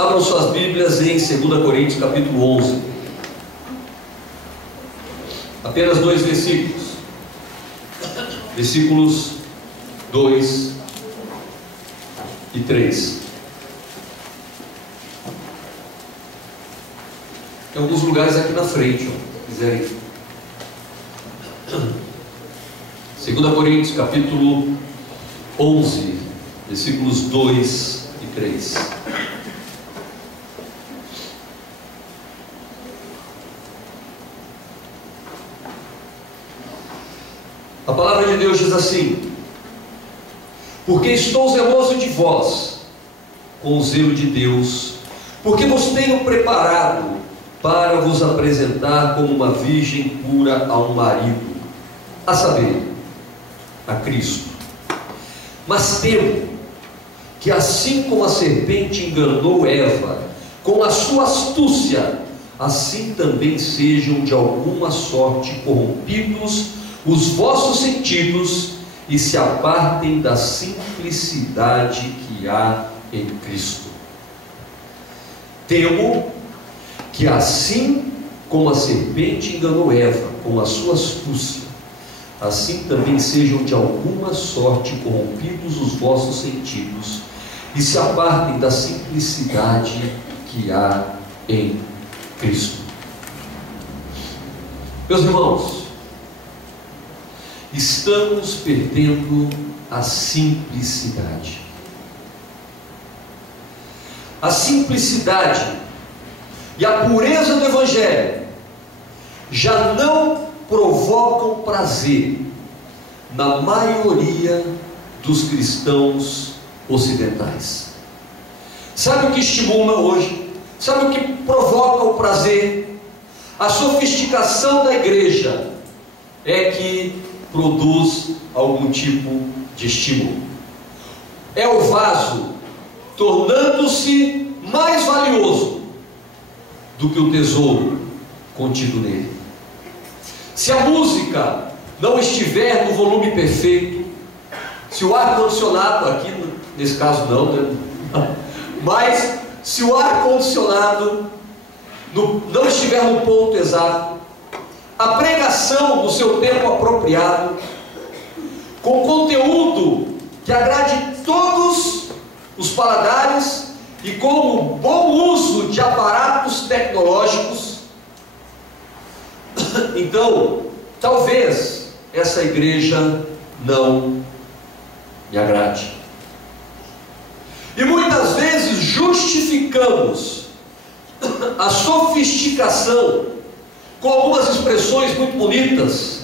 Abram suas Bíblias em 2 Coríntios capítulo 11. Apenas 2 versículos. Versículos 2 e 3. Tem alguns lugares aqui na frente, se quiserem. 2 Coríntios capítulo 11, versículos 2 e 3. A palavra de Deus diz assim: porque estou zeloso de vós, com o zelo de Deus, porque vos tenho preparado para vos apresentar como uma virgem pura a um marido, a saber, a Cristo. Mas temo que, assim como a serpente enganou Eva com a sua astúcia, assim também sejam de alguma sorte corrompidos os vossos sentidos e se apartem da simplicidade que há em Cristo. Temo que, assim como a serpente enganou Eva com a sua astúcia, assim também sejam de alguma sorte corrompidos os vossos sentidos e se apartem da simplicidade que há em Cristo. Meus irmãos, estamos perdendo a simplicidade. A simplicidade e a pureza do Evangelho já não provocam prazer na maioria dos cristãos ocidentais. Sabe o que estimula hoje? Sabe o que provoca o prazer? A sofisticação da igreja é que produz algum tipo de estímulo. É o vaso tornando-se mais valioso do que o tesouro contido nele. Se a música não estiver no volume perfeito, se o ar-condicionado, aqui nesse caso não, né? Mas se o ar-condicionado não estiver no ponto exato, a pregação no seu tempo apropriado, com conteúdo que agrade todos os paladares e com o bom uso de aparatos tecnológicos, então talvez essa igreja não me agrade. E muitas vezes justificamos a sofisticação com algumas expressões muito bonitas,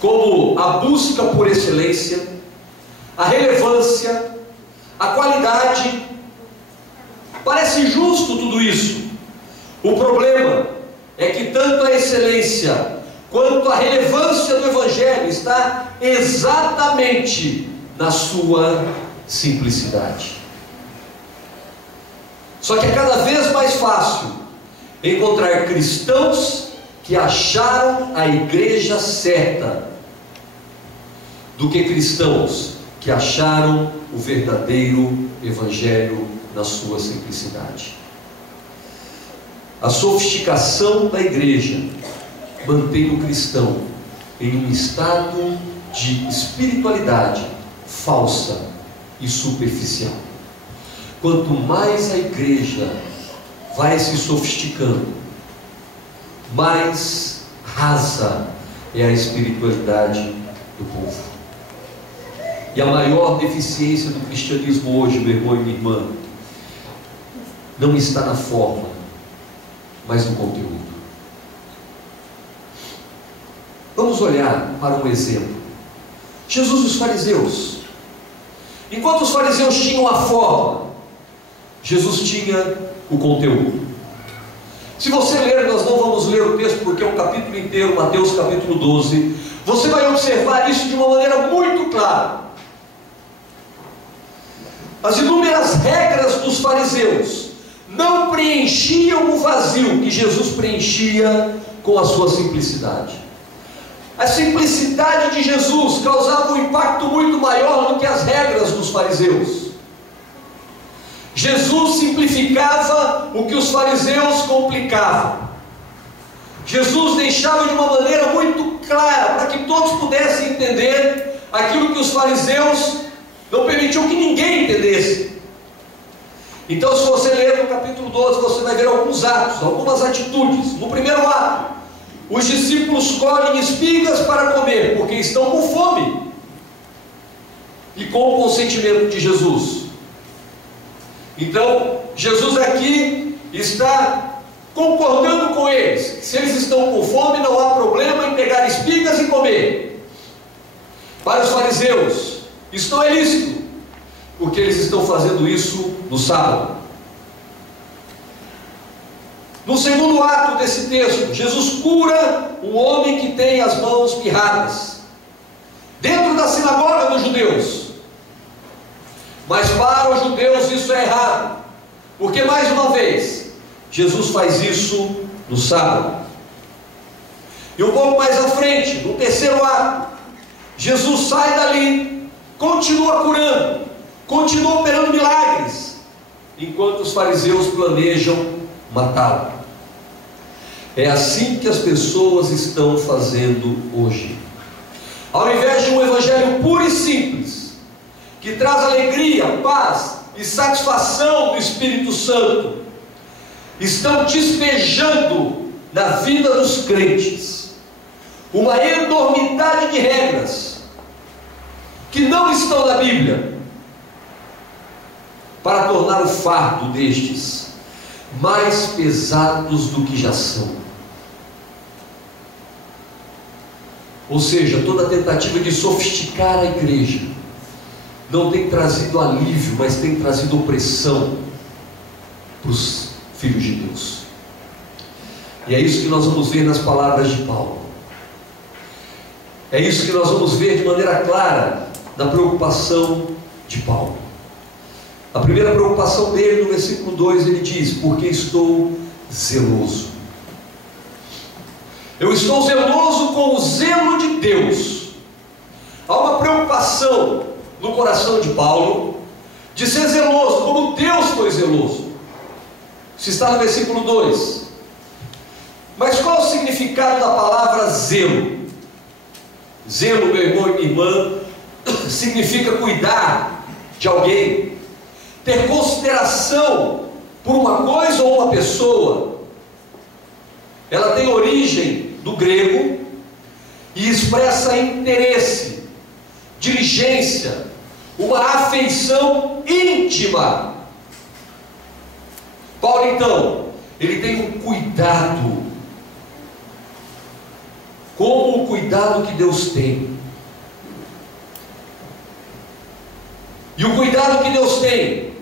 como a busca por excelência, a relevância, a qualidade. Parece justo tudo isso. O problema é que tanto a excelência quanto a relevância do Evangelho está exatamente na sua simplicidade. Só que é cada vez mais fácil encontrar cristãos que acharam a igreja certa do que cristãos que acharam o verdadeiro Evangelho na sua simplicidade. A sofisticação da igreja mantém o cristão em um estado de espiritualidade falsa e superficial. Quanto mais a igreja vai se sofisticando, mais rasa é a espiritualidade do povo. E a maior deficiência do cristianismo hoje, meu irmão e minha irmã, não está na forma, mas no conteúdo. Vamos olhar para um exemplo. Jesus e os fariseus. Enquanto os fariseus tinham a forma, Jesus tinha o conteúdo. Se você ler, nós não vamos ler o texto porque é um capítulo inteiro, Mateus capítulo 12, você vai observar isso de uma maneira muito clara. As inúmeras regras dos fariseus não preenchiam o vazio que Jesus preenchia com a sua simplicidade. A simplicidade de Jesus causava um impacto muito maior do que as regras dos fariseus. Jesus simplificava o que os fariseus complicavam. Jesus deixava de uma maneira muito clara, para que todos pudessem entender aquilo que os fariseus não permitiam que ninguém entendesse. Então, se você ler no capítulo 12, você vai ver alguns atos, algumas atitudes. No primeiro ato, os discípulos colhem espigas para comer, porque estão com fome, e com o consentimento de Jesus. Então, Jesus aqui está concordando com eles. Se eles estão com fome, não há problema em pegar espigas e comer. Para os fariseus, isso não é lícito, porque eles estão fazendo isso no sábado. No segundo ato desse texto, Jesus cura um homem que tem as mãos mirradas, dentro da sinagoga dos judeus. Mas para os judeus isso é errado, porque mais uma vez, Jesus faz isso no sábado. E um pouco mais à frente, no terceiro ato, Jesus sai dali, continua curando, continua operando milagres, enquanto os fariseus planejam matá-lo. É assim que as pessoas estão fazendo hoje. Ao invés de um evangelho puro e simples, que traz alegria, paz e satisfação do Espírito Santo, estão despejando na vida dos crentes uma enormidade de regras que não estão na Bíblia, para tornar o fardo destes mais pesados do que já são. Ou seja, toda tentativa de sofisticar a igreja não tem trazido alívio, mas tem trazido opressão para os filhos de Deus. E é isso que nós vamos ver nas palavras de Paulo. É isso que nós vamos ver de maneira clara na preocupação de Paulo. A primeira preocupação dele, no versículo 2, ele diz: porque estou zeloso. Eu estou zeloso com o zelo de Deus. Há uma preocupação no coração de Paulo de ser zeloso, como Deus foi zeloso. Isso está no versículo 2. Mas qual o significado da palavra zelo? Zelo, meu irmão e minha irmã, significa cuidar de alguém, ter consideração por uma coisa ou uma pessoa. Ela tem origem do grego e expressa interesse, diligência, uma afeição íntima. Paulo, então, ele tem um cuidado, como o cuidado que Deus tem. E o cuidado que Deus tem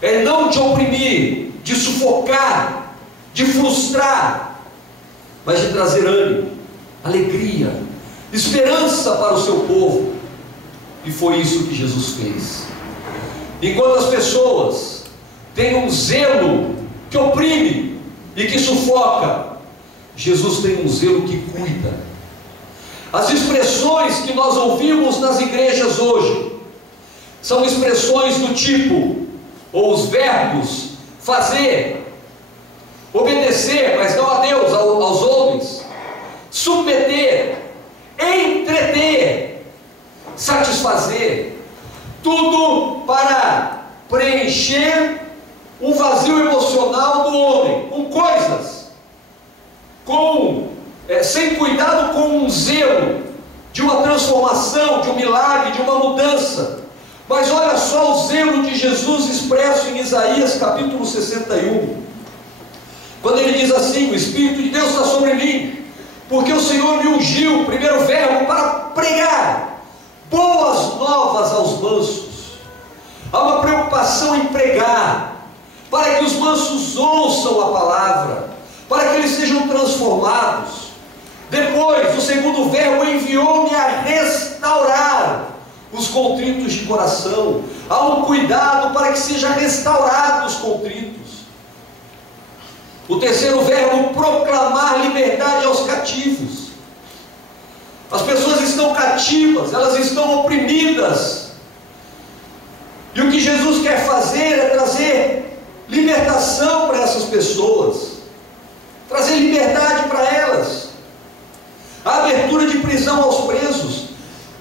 é não de oprimir, de sufocar, de frustrar, mas de trazer ânimo, alegria, esperança para o seu povo. E foi isso que Jesus fez. Enquanto as pessoas têm um zelo que oprime e que sufoca, Jesus tem um zelo que cuida. As expressões que nós ouvimos nas igrejas hoje são expressões do tipo, ou os verbos fazer, obedecer, mas não a Deus, aos homens, submeter, entreter, satisfazer, tudo para preencher um vazio emocional do homem, com coisas, sem cuidado com um zelo de uma transformação, de um milagre, de uma mudança. Mas olha só o zelo de Jesus expresso em Isaías capítulo 61, quando ele diz assim: o Espírito de Deus está sobre mim, porque o Senhor me ungiu, primeiro verbo, para pregar boas novas aos mansos. Há uma preocupação em pregar, para que os mansos ouçam a palavra, para que eles sejam transformados. Depois, o segundo verbo, enviou-me a restaurar os contritos de coração. Há um cuidado para que seja restaurados os contritos. O terceiro verbo, proclamar liberdade aos cativos. As pessoas estão cativas, elas estão oprimidas, e o que Jesus quer fazer é trazer pessoas, trazer liberdade para elas, a abertura de prisão aos presos,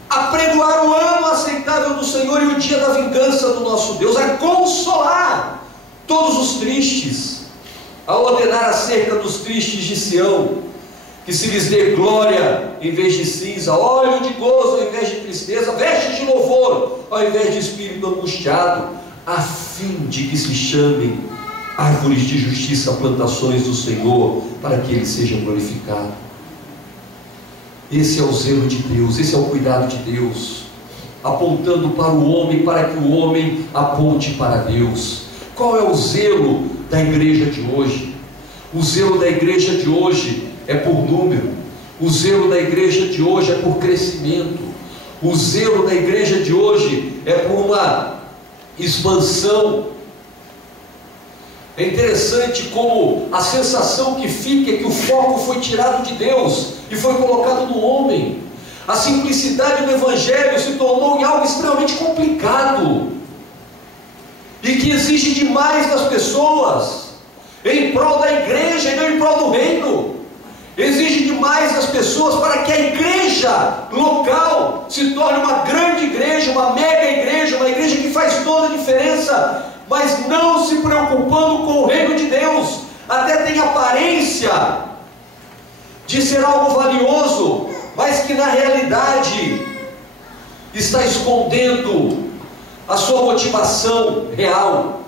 apregoar o ano aceitável do Senhor e o dia da vingança do nosso Deus, a consolar todos os tristes, a ordenar acerca dos tristes de Sião, que se lhes dê glória em vez de cinza, óleo de gozo ao invés de tristeza, vestes de louvor ao invés de espírito angustiado, a fim de que se chamem árvores de justiça, plantações do Senhor, para que Ele seja glorificado. Esse é o zelo de Deus, esse é o cuidado de Deus, apontando para o homem, para que o homem aponte para Deus. Qual é o zelo da igreja de hoje? O zelo da igreja de hoje é por número, o zelo da igreja de hoje é por crescimento, o zelo da igreja de hoje é por uma expansão. É interessante como a sensação que fica é que o foco foi tirado de Deus e foi colocado no homem. A simplicidade do Evangelho se tornou em algo extremamente complicado e que exige demais das pessoas em prol da igreja e não em prol do reino. Exige demais das pessoas para que a igreja local se torne uma grande igreja, uma mega igreja, uma igreja que faz toda a diferença, mas não se preocupando com o reino de Deus. Até tem aparência de ser algo valioso, mas que na realidade está escondendo a sua motivação real.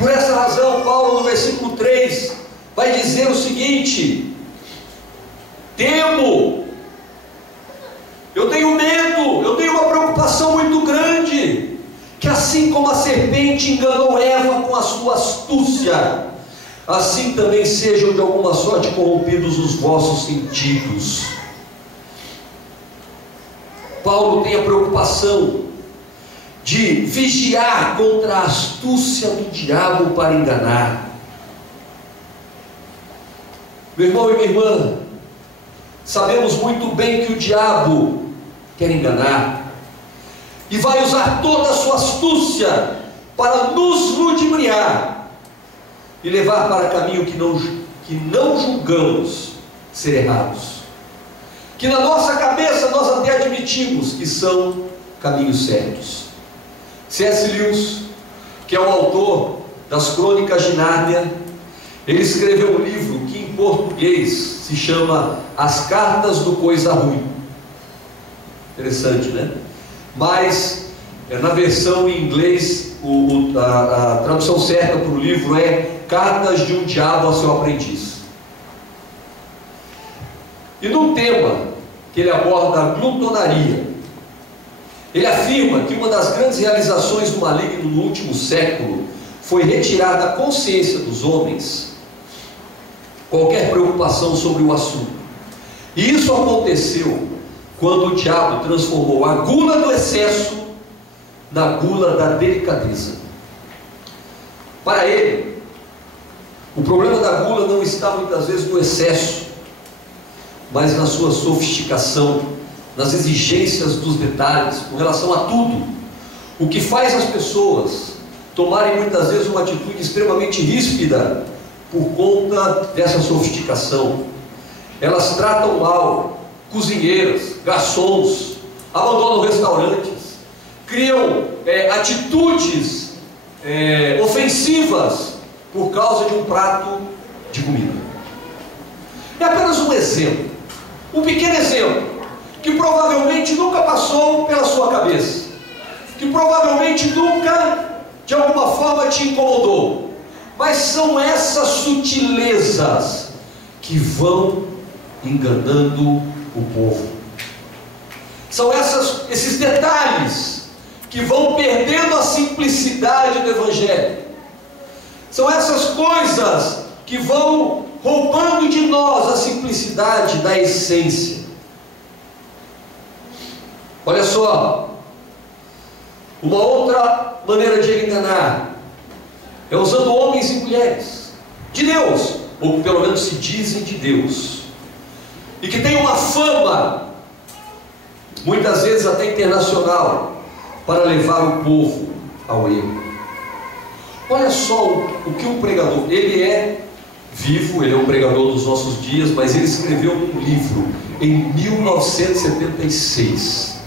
Por essa razão, Paulo no versículo 3 vai dizer o seguinte: temo, eu tenho medo, eu tenho uma preocupação muito grande, que assim como a serpente enganou Eva com a sua astúcia, assim também sejam de alguma sorte corrompidos os vossos sentidos. Paulo tem a preocupação de vigiar contra a astúcia do diabo para enganar. Meu irmão e minha irmã, sabemos muito bem que o diabo quer enganar e vai usar toda a sua astúcia para nos ludibriar e levar para caminho que não julgamos ser errados, que na nossa cabeça nós até admitimos que são caminhos certos. C.S. Lewis, que é o autor das Crônicas de Nárnia, ele escreveu um livro que em português se chama As Cartas do Coisa Ruim. Interessante, né? Mas na versão em inglês, a tradução certa para o livro é Cartas de um Diabo a seu Aprendiz. E num tema que ele aborda a glutonaria, ele afirma que uma das grandes realizações do maligno no último século foi retirar da consciência dos homens qualquer preocupação sobre o assunto. E isso aconteceu quando o diabo transformou a gula do excesso na gula da delicadeza. Para ele, o problema da gula não está muitas vezes no excesso, mas na sua sofisticação, nas exigências dos detalhes, com relação a tudo, o que faz as pessoas tomarem muitas vezes uma atitude extremamente ríspida por conta dessa sofisticação. Elas tratam mal cozinheiras, garçons, abandonam restaurantes, criam atitudes ofensivas por causa de um prato de comida. É apenas um exemplo, um pequeno exemplo, que provavelmente nunca passou pela sua cabeça, que provavelmente nunca de alguma forma te incomodou, mas são essas sutilezas que vão enganando o povo. São esses detalhes que vão perdendo a simplicidade do Evangelho. São essas coisas que vão roubando de nós a simplicidade da essência. Olha só, uma outra maneira de enganar é usando homens e mulheres de Deus, ou pelo menos se dizem de Deus, e que tem uma fama, muitas vezes até internacional, para levar o povo ao erro. Olha só o que um pregador, ele é vivo, ele é um pregador dos nossos dias, mas ele escreveu um livro em 1976.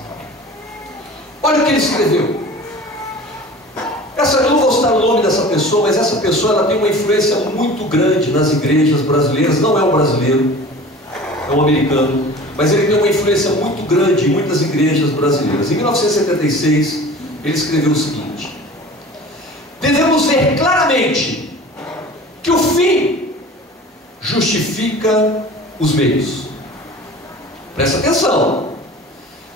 Olha o que ele escreveu. Eu não vou citar o nome dessa pessoa, mas essa pessoa ela tem uma influência muito grande nas igrejas brasileiras. Não é um brasileiro, é um americano, mas ele tem uma influência muito grande em muitas igrejas brasileiras. Em 1976, ele escreveu o seguinte: devemos ver claramente que o fim justifica os meios. Presta atenção.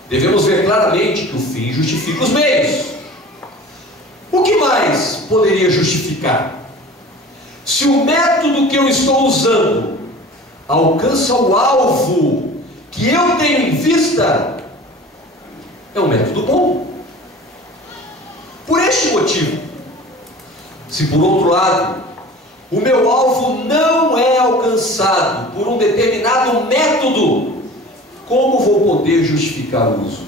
Devemos ver claramente que o fim justifica os meios. O que mais poderia justificar? Se o método que eu estou usando alcança o alvo que eu tenho em vista, é um método bom. Por este motivo, se por outro lado o meu alvo não é alcançado por um determinado método, como vou poder justificar o uso?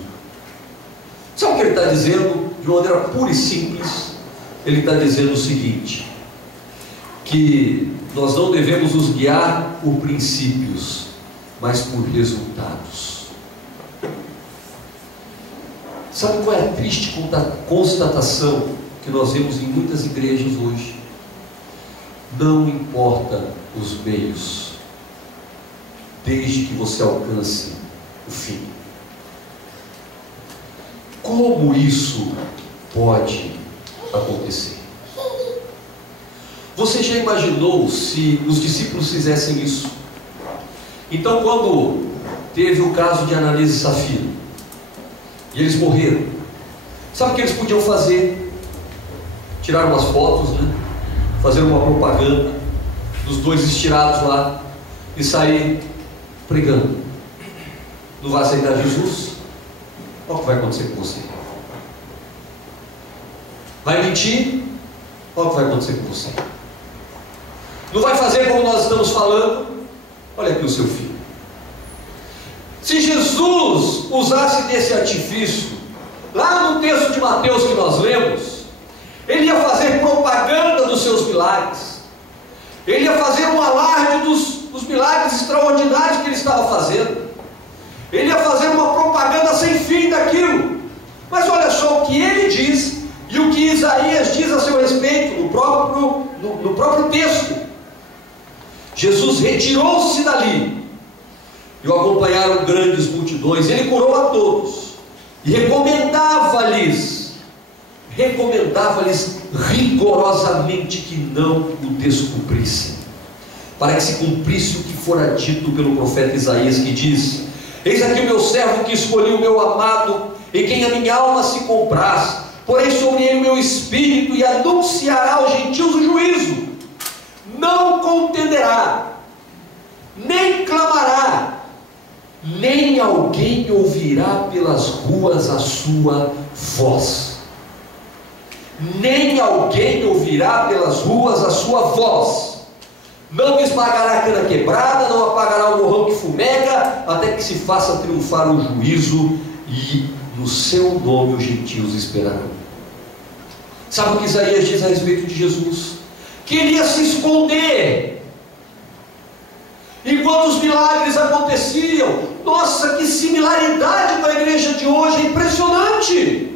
Sabe o que ele está dizendo? De uma maneira pura e simples, ele está dizendo o seguinte: que nós não devemos nos guiar por princípios, mas por resultados. Sabe qual é a triste constatação que nós vemos em muitas igrejas hoje? Não importa os meios, desde que você alcance o fim. Como isso pode acontecer? Você já imaginou se os discípulos fizessem isso? Então, quando teve o caso de Ananias e Safira, e eles morreram, sabe o que eles podiam fazer? Tirar umas fotos, né? Fazer uma propaganda dos dois estirados lá e sair pregando. Não vai aceitar Jesus? Olha o que vai acontecer com você. Vai mentir? Olha o que vai acontecer com você. Não vai fazer como nós estamos falando? Olha aqui o seu filho. Se Jesus usasse desse artifício, lá no texto de Mateus que nós lemos, ele ia fazer propaganda dos seus milagres. Ele ia fazer um alarde dos milagres extraordinários que ele estava fazendo. Ele ia fazer uma propaganda sem fim daquilo. Mas olha só o que ele diz e o que Isaías diz a seu respeito no próprio texto. Jesus retirou-se dali e o acompanharam grandes multidões. Ele curou a todos e recomendava-lhes rigorosamente que não o descobrissem, para que se cumprisse o que fora dito pelo profeta Isaías, que diz: eis aqui o meu servo que escolhi, o meu amado, em quem a minha alma se compraz. Porém sobre ele o meu espírito, e anunciará aos gentios o juízo. Não contenderá, nem clamará, nem alguém ouvirá pelas ruas a sua voz. Nem alguém ouvirá pelas ruas a sua voz. Não esmagará a cana quebrada, não apagará o morrão que fumega, até que se faça triunfar o juízo, e no seu nome os gentios esperarão. Sabe o que Isaías diz a respeito de Jesus? Que ele ia se esconder enquanto os milagres aconteciam. Nossa, que similaridade com a igreja de hoje, é impressionante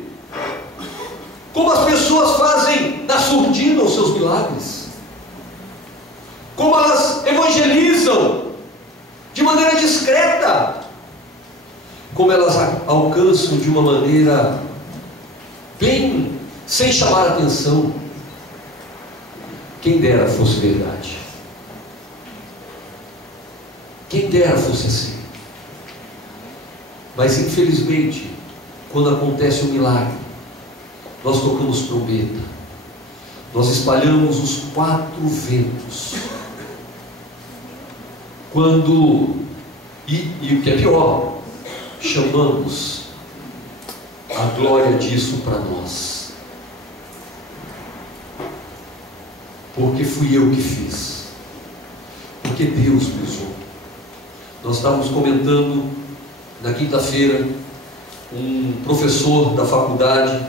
como as pessoas fazem na surdina os seus milagres, como elas evangelizam de maneira discreta, como elas alcançam de uma maneira bem sem chamar a atenção. Quem dera fosse verdade. Quem dera fosse assim. Mas infelizmente, quando acontece um milagre, nós tocamos trombeta, nós espalhamos os 4 ventos. E o que é pior, chamamos a glória disso para nós, porque fui eu que fiz, porque Deus me usou. Nós estávamos comentando na quinta-feira, um professor da faculdade,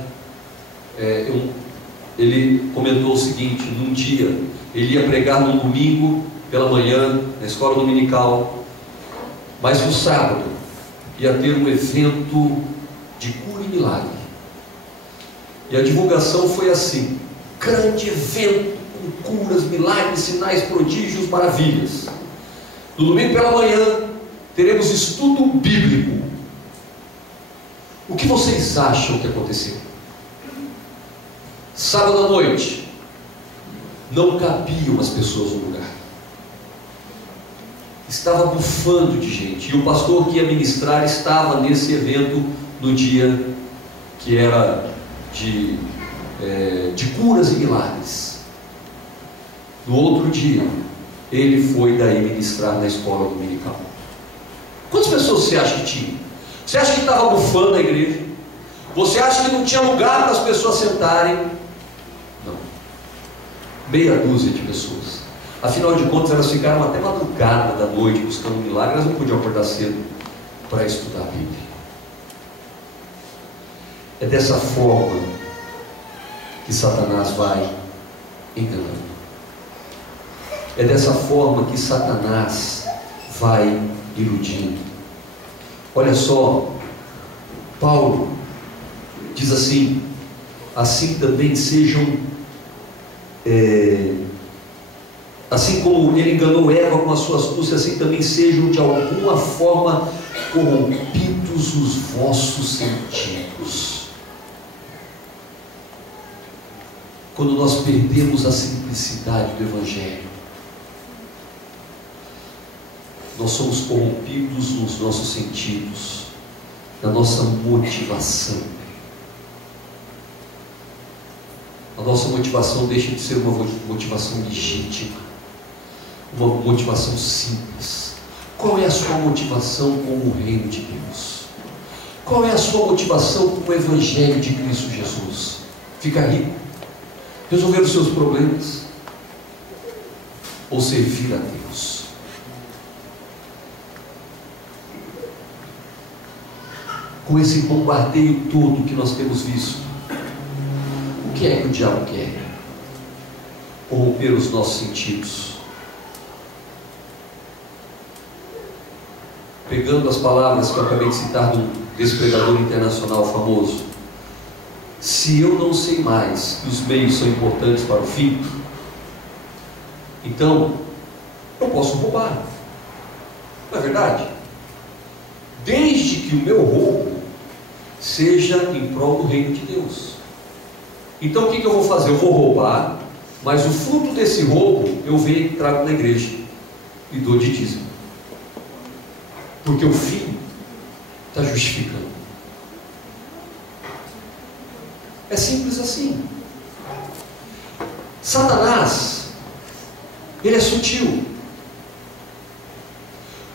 ele comentou o seguinte: num dia, ele ia pregar no domingo, pela manhã, na escola dominical, mas no sábado, ia ter um evento de cura e milagre. E a divulgação foi assim: grande evento, com curas, milagres, sinais, prodígios, maravilhas. No domingo pela manhã, teremos estudo bíblico. O que vocês acham que aconteceu? Sábado à noite, não cabiam as pessoas no lugar. Estava bufando de gente. E o pastor que ia ministrar estava nesse evento no dia que era de curas e milagres. No outro dia, ele foi daí ministrar na escola dominical. Quantas pessoas você acha que tinha? Você acha que estava bufando a igreja? Você acha que não tinha lugar para as pessoas sentarem? Não. Meia dúzia de pessoas. Afinal de contas, elas ficaram até madrugada da noite buscando um milagre. Elas não podiam acordar cedo para estudar a Bíblia. É dessa forma que Satanás vai enganando. É dessa forma que Satanás vai iludindo. Olha só, Paulo diz assim: assim também sejam, assim como ele enganou Eva com a sua astúcia, assim também sejam de alguma forma corrompidos os vossos sentidos. Quando nós perdemos a simplicidade do Evangelho, nós somos corrompidos nos nossos sentidos, na nossa motivação. A nossa motivação deixa de ser uma motivação legítima, uma motivação simples. Qual é a sua motivação com o reino de Deus? Qual é a sua motivação com o Evangelho de Cristo Jesus? Ficar rico? Resolver os seus problemas? Ou servir a Deus? Com esse bombardeio todo que nós temos visto, o que é que o diabo quer? Corromper os nossos sentidos. Pegando as palavras que eu acabei de citar desse pregador internacional famoso: se eu não sei mais que os meios são importantes para o fim, então eu posso roubar. Não é verdade? Desde que o meu roubo seja em prol do reino de Deus. Então o que eu vou fazer? Eu vou roubar, mas o fruto desse roubo eu venho e trago na igreja e dou de dízimo, porque o fim está justificando. É simples assim. Satanás, ele é sutil.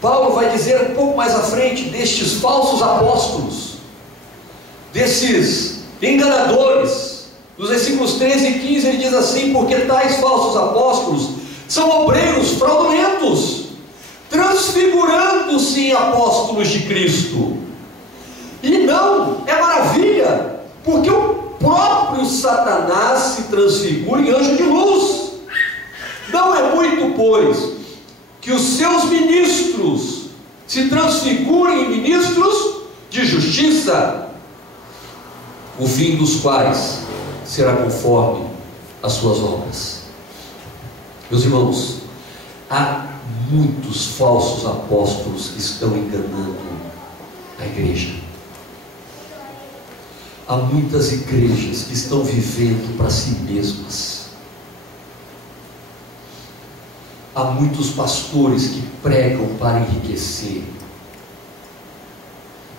Paulo vai dizer um pouco mais à frente destes falsos apóstolos, desses enganadores. Nos versículos 13 e 15 ele diz assim: porque tais falsos apóstolos são obreiros fraudulentos, transfigurando-se em apóstolos de Cristo. E não é maravilha, porque o próprio Satanás se transfigura em anjo de luz. Não é muito, pois, que os seus ministros se transfigurem em ministros de justiça, o fim dos quais será conforme as suas obras. Meus irmãos, há muitos falsos apóstolos que estão enganando a igreja. Há muitas igrejas que estão vivendo para si mesmas. Há muitos pastores que pregam para enriquecer.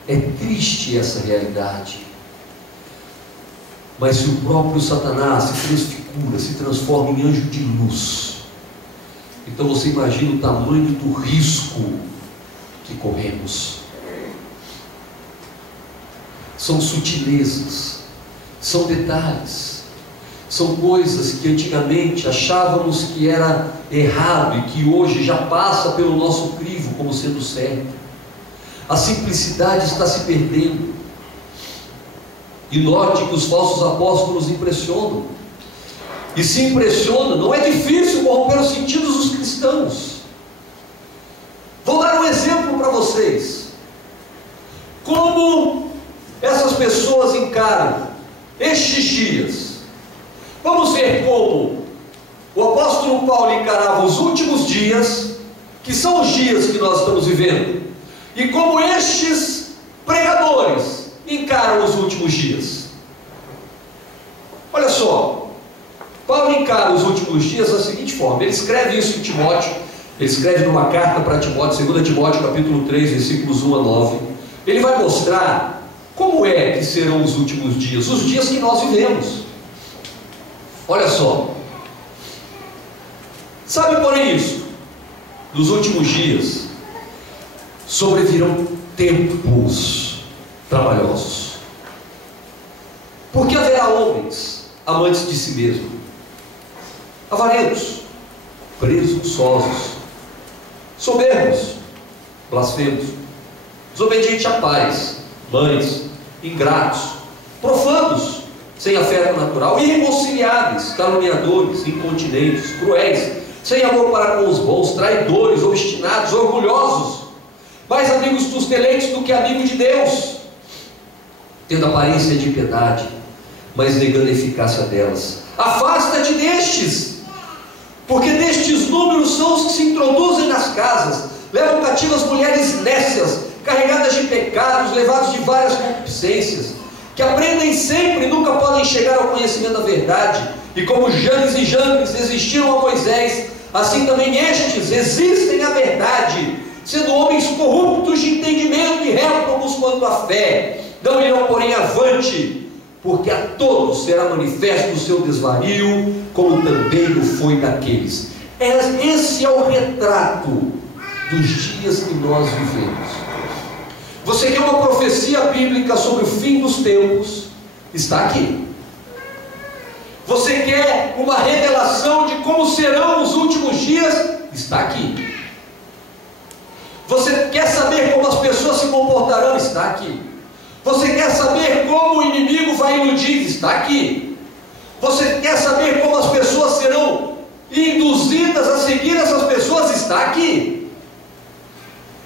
É triste essa realidade. Mas se o próprio Satanás se transfigura, se transforma em anjo de luz, então você imagina o tamanho do risco que corremos. São sutilezas, são detalhes, são coisas que antigamente achávamos que era errado e que hoje já passa pelo nosso crivo como sendo certo. A simplicidade está se perdendo. E note que os falsos apóstolos impressionam. e se impressiona, não é difícil corromper os sentidos dos cristãos. Vou dar um exemplo para vocês. Como essas pessoas encaram estes dias. Vamos ver como o apóstolo Paulo encarava os últimos dias, que são os dias que nós estamos vivendo, e como estes pregadores encaram os últimos dias. Olha só, Paulo encara os últimos dias da seguinte forma. Ele escreve isso em Timóteo. Ele escreve numa carta para Timóteo, 2 Timóteo capítulo 3, versículos 1 a 9. Ele vai mostrar como é que serão os últimos dias, os dias que nós vivemos. Olha só, sabe porém isso, nos últimos dias sobrevirão tempos trabalhosos, porque haverá homens amantes de si mesmo, avarentos, presunçosos, soberbos, blasfemos, desobedientes a pais, mães, ingratos, profanos, sem afeto natural, irreconciliáveis, caluniadores, incontinentes, cruéis, sem amor para com os bons, traidores, obstinados, orgulhosos, mais amigos dos deleites do que amigos de Deus, tendo aparência de piedade, mas negando a eficácia delas. Afasta-te destes, porque destes números são os que se introduzem nas casas, levam cativas mulheres nécias, carregadas de pecados, levados de várias concupiscências, que aprendem sempre e nunca podem chegar ao conhecimento da verdade. E como Janes e Jambres resistiram a Moisés, assim também estes resistem à verdade, sendo homens corruptos de entendimento e réprobos quanto à fé. Não irão, porém, avante, porque a todos será manifesto o seu desvario, como também o foi daqueles. Esse é o retrato dos dias que nós vivemos. Você quer uma profecia bíblica sobre o fim dos tempos? Está aqui. Você quer uma revelação de como serão os últimos dias? Está aqui. Você quer saber como as pessoas se comportarão? Está aqui. Você quer saber como o inimigo vai iludir? Está aqui. Você quer saber como as pessoas serão induzidas a seguir essas pessoas? Está aqui.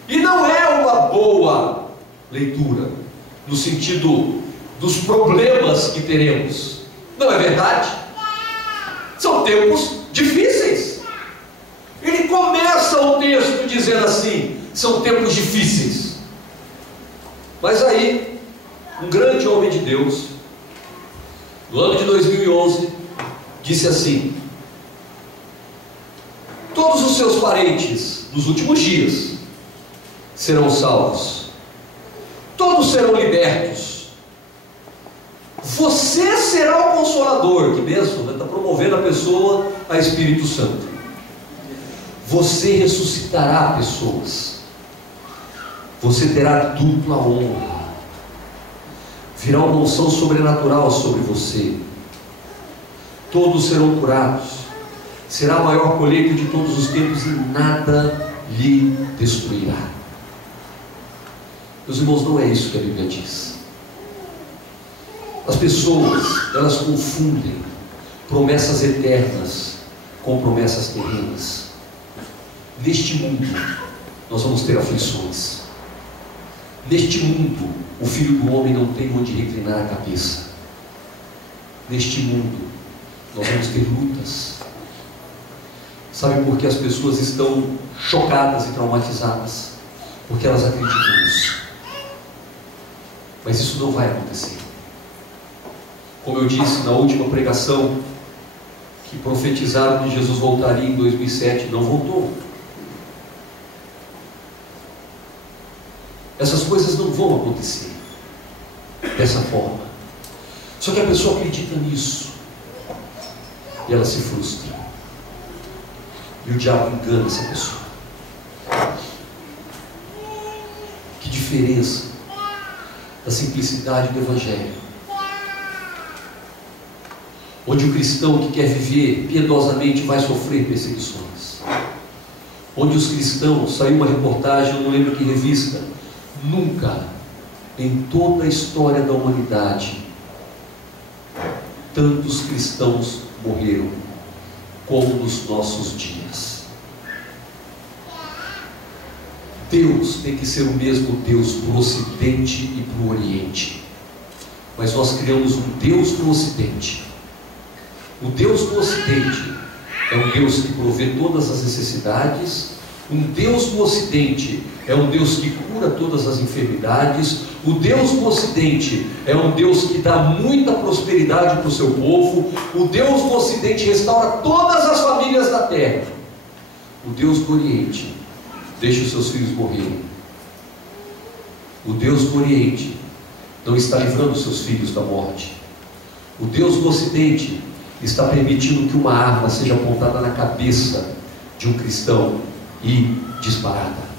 E não é uma boa leitura no sentido dos problemas que teremos. Não é verdade? São tempos difíceis. Ele começa o texto dizendo assim: são tempos difíceis. Mas aí, um grande homem de Deus, no ano de 2011, disse assim: todos os seus parentes nos últimos dias serão salvos, todos serão libertos. Você será o consolador, que mesmo está promovendo a pessoa a Espírito Santo. Você ressuscitará pessoas. Você terá dupla honra. Virá uma unção sobrenatural sobre você. Todos serão curados. Será a maior colheita de todos os tempos e nada lhe destruirá. Meus irmãos, não é isso que a Bíblia diz. As pessoas, elas confundem promessas eternas com promessas terrenas. Neste mundo, nós vamos ter aflições. Neste mundo, o Filho do Homem não tem onde reclinar a cabeça. Neste mundo, nós vamos ter lutas. Sabe por que as pessoas estão chocadas e traumatizadas? Porque elas acreditam nisso. Mas isso não vai acontecer. Como eu disse na última pregação, que profetizaram que Jesus voltaria em 2007, não voltou. Essas coisas não vão acontecer dessa forma. Só que a pessoa acredita nisso e ela se frustra. E o diabo engana essa pessoa. Que diferença da simplicidade do Evangelho, onde o cristão que quer viver piedosamente vai sofrer perseguições, onde os cristãos, saiu uma reportagem, eu não lembro que revista, nunca em toda a história da humanidade tantos cristãos morreram, como nos nossos dias. Deus tem que ser o mesmo Deus para o Ocidente e para o Oriente, mas nós criamos um Deus no Ocidente. O Deus do Ocidente é um Deus que provê todas as necessidades. Um Deus no Ocidente é um Deus que cura todas as enfermidades. O Deus no Ocidente é um Deus que dá muita prosperidade para o seu povo. O Deus no Ocidente restaura todas as famílias da terra. O Deus do Oriente deixa os seus filhos morrerem. O Deus do Oriente não está livrando os seus filhos da morte. O Deus do Ocidente está permitindo que uma arma seja apontada na cabeça de um cristão e disparada.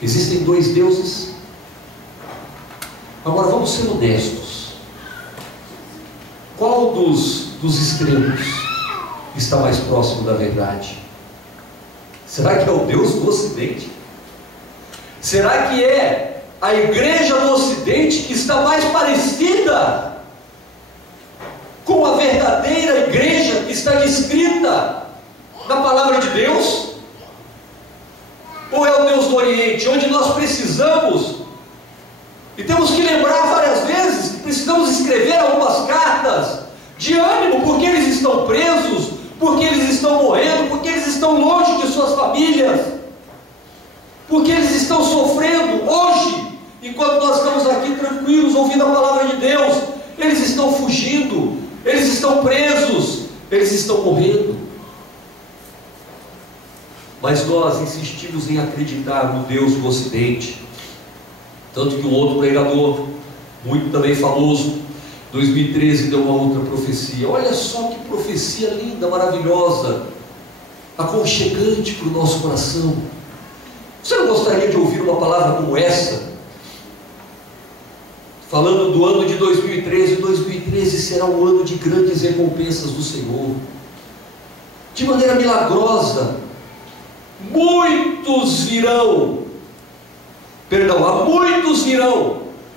Existem dois deuses. Agora vamos ser honestos. Qual dos extremos está mais próximo da verdade? Será que é o Deus do Ocidente? Será que é a igreja do Ocidente que está mais parecida com a verdadeira igreja que está descrita na palavra de Deus? Ou é o Deus do Oriente, onde nós precisamos, e temos que lembrar várias vezes, que precisamos escrever algumas cartas de ânimo, porque eles estão presos, porque eles estão morrendo, porque eles estão longe de suas famílias, porque eles estão sofrendo hoje, enquanto nós estamos aqui tranquilos, ouvindo a palavra de Deus. Eles estão fugindo, eles estão presos, eles estão morrendo. Mas nós insistimos em acreditar no Deus do Ocidente. Tanto que um outro pregador, muito também famoso, 2013, deu uma outra profecia. Olha só que profecia linda, maravilhosa, aconchegante para o nosso coração. Você não gostaria de ouvir uma palavra como essa? Falando do ano de 2013, 2013 será um ano de grandes recompensas do Senhor. De maneira milagrosa, muitos virão,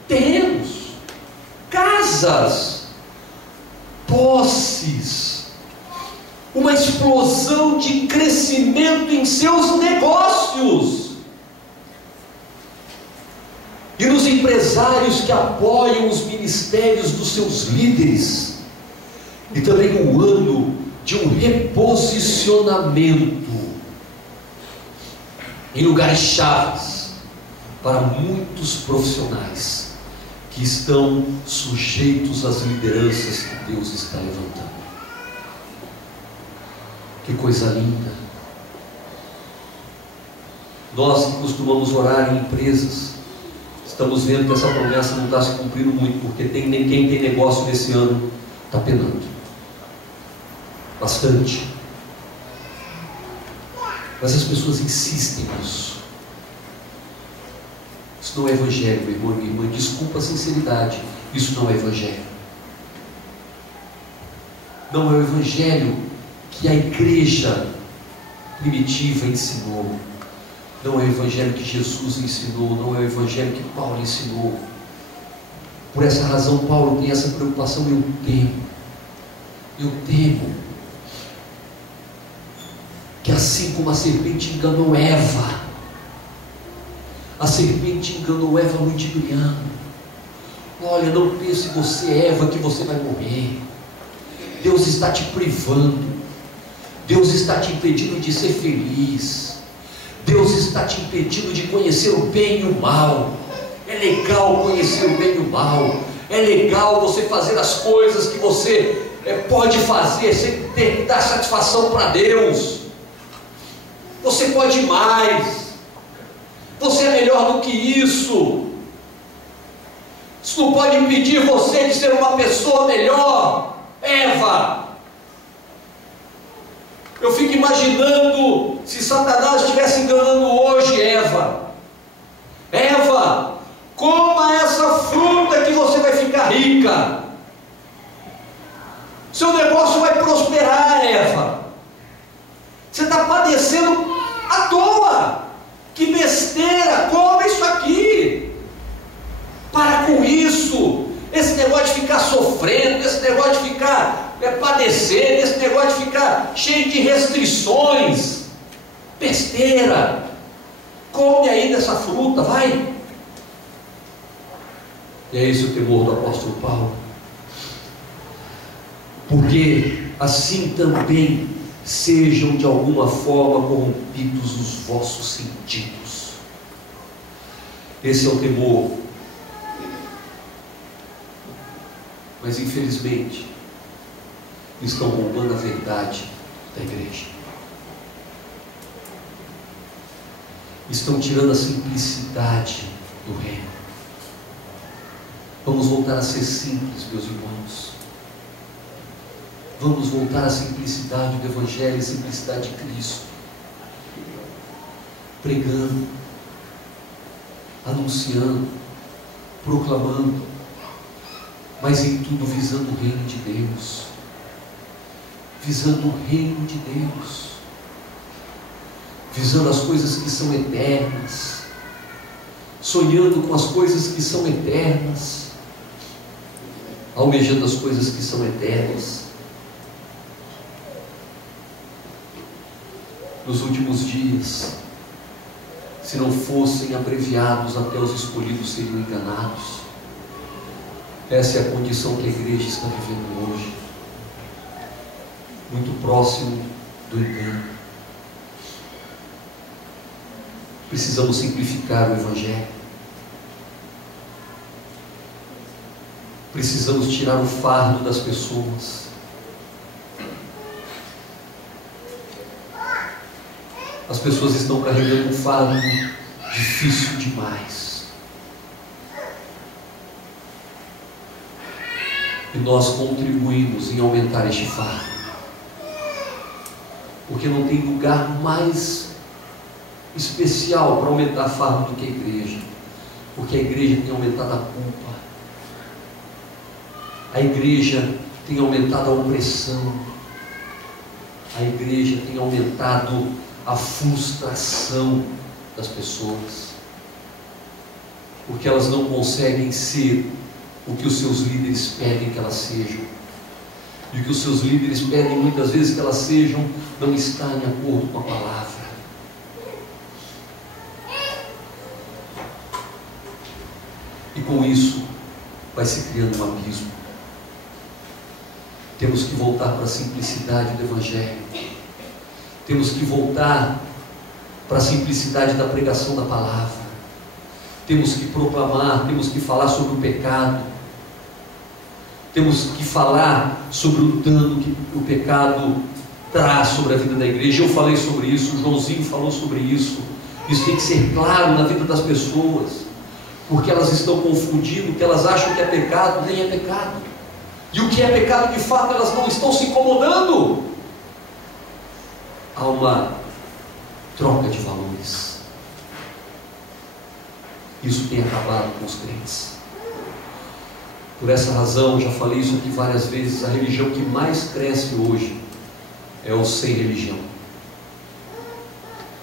terrenos, casas, posses, uma explosão de crescimento em seus negócios. E nos empresários que apoiam os ministérios dos seus líderes. E também um ano de um reposicionamento em lugares chaves para muitos profissionais que estão sujeitos às lideranças que Deus está levantando. Que coisa linda! Nós que costumamos orar em empresas, estamos vendo que essa promessa não está se cumprindo muito, porque quem tem negócio nesse ano está penando bastante. Mas as pessoas insistem nisso. Isso não é evangelho, meu irmão e minha irmã. Desculpa a sinceridade, isso não é evangelho. Não é o evangelho que a igreja primitiva ensinou. Não é o evangelho que Jesus ensinou. Não é o evangelho que Paulo ensinou. Por essa razão Paulo tem essa preocupação. Eu temo que assim como a serpente enganou Eva, a serpente enganou Eva ludibriando. Olha, não pense você, Eva, que você vai morrer. Deus está te privando, Deus está te impedindo de ser feliz, Deus está te impedindo de conhecer o bem e o mal. É legal conhecer o bem e o mal, é legal você fazer as coisas que você pode fazer sem ter que dar satisfação para Deus. Você pode mais, você é melhor do que isso. Isso não pode impedir você de ser uma pessoa melhor. Eva, eu fico imaginando se Satanás estivesse enganando hoje Eva. Eva, coma essa fruta que você vai ficar rica, seu negócio vai prosperar. Eva, você está padecendo à toa, que besteira, coma isso aqui, para com isso, esse negócio de ficar sofrendo, esse negócio de ficar é padecer nesse negócio de ficar cheio de restrições, besteira. Come aí dessa fruta, vai. E é esse o temor do apóstolo Paulo, porque assim também sejam de alguma forma corrompidos os vossos sentidos. Esse é o temor. Mas infelizmente estão roubando a verdade da igreja, estão tirando a simplicidade do reino. Vamos voltar a ser simples, meus irmãos. Vamos voltar à simplicidade do Evangelho, à simplicidade de Cristo, pregando, anunciando, proclamando, mas em tudo visando o reino de Deus, visando o reino de Deus, visando as coisas que são eternas, sonhando com as coisas que são eternas, almejando as coisas que são eternas. Nos últimos dias, se não fossem abreviados, até os escolhidos seriam enganados. Essa é a condição que a igreja está vivendo hoje, muito próximo do engano. Precisamos simplificar o Evangelho, precisamos tirar o fardo das pessoas. As pessoas estão carregando um fardo difícil demais. E nós contribuímos em aumentar este fardo, porque não tem lugar mais especial para aumentar fardo do que a igreja, porque a igreja tem aumentado a culpa, a igreja tem aumentado a opressão, a igreja tem aumentado a frustração das pessoas, porque elas não conseguem ser o que os seus líderes pedem que elas sejam, e o que os seus líderes pedem muitas vezes que elas sejam não está em acordo com a palavra. E com isso vai se criando um abismo. Temos que voltar para a simplicidade do Evangelho, temos que voltar para a simplicidade da pregação da palavra, temos que proclamar, temos que falar sobre o pecado, temos que falar sobre o dano que o pecado traz sobre a vida da igreja. Eu falei sobre isso, o Joãozinho falou sobre isso. Isso tem que ser claro na vida das pessoas, porque elas estão confundindo, que elas acham que é pecado, nem é pecado, e o que é pecado de fato elas não estão se incomodando. Há uma troca de valores. Isso tem acabado com os crentes. Por essa razão, já falei isso aqui várias vezes, a religião que mais cresce hoje é os sem religião.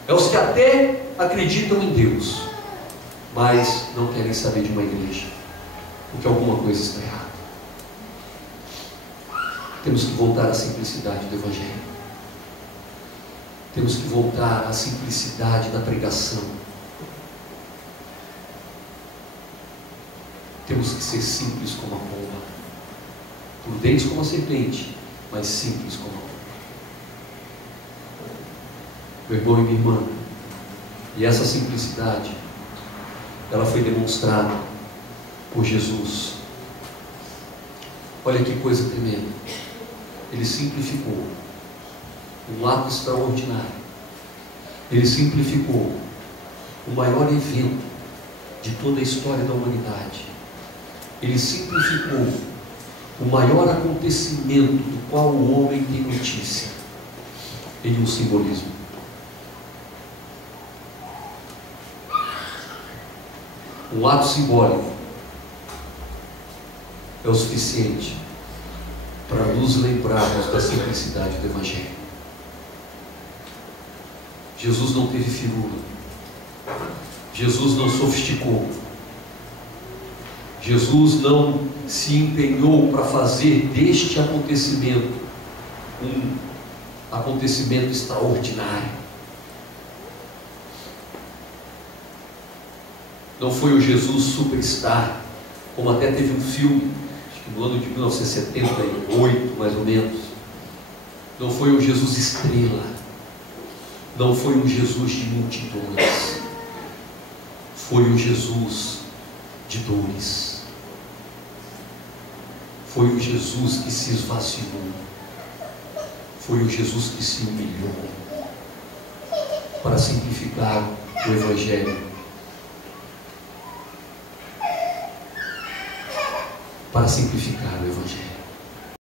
É os que até acreditam em Deus, mas não querem saber de uma igreja, porque alguma coisa está errada. Temos que voltar à simplicidade do Evangelho. Temos que voltar à simplicidade da pregação. Temos que ser simples como a pomba, prudentes como a serpente, mas simples como a pomba. Meu irmão e minha irmã, e essa simplicidade, ela foi demonstrada por Jesus. Olha que coisa tremenda. Ele simplificou um ato extraordinário. Ele simplificou o maior evento de toda a história da humanidade. Ele simplificou o maior acontecimento do qual o homem tem notícia em um simbolismo. Um ato simbólico é o suficiente para nos lembrarmos da simplicidade do Evangelho. Jesus não teve firula, Jesus não sofisticou, Jesus não se empenhou para fazer deste acontecimento um acontecimento extraordinário. Não foi o Jesus superstar, como até teve um filme, acho que no ano de 1978, mais ou menos. Não foi o Jesus estrela, não foi um Jesus de multidões, foi o Jesus de dores, foi o Jesus que se esvaziou, foi o Jesus que se humilhou para simplificar o Evangelho, para simplificar o Evangelho.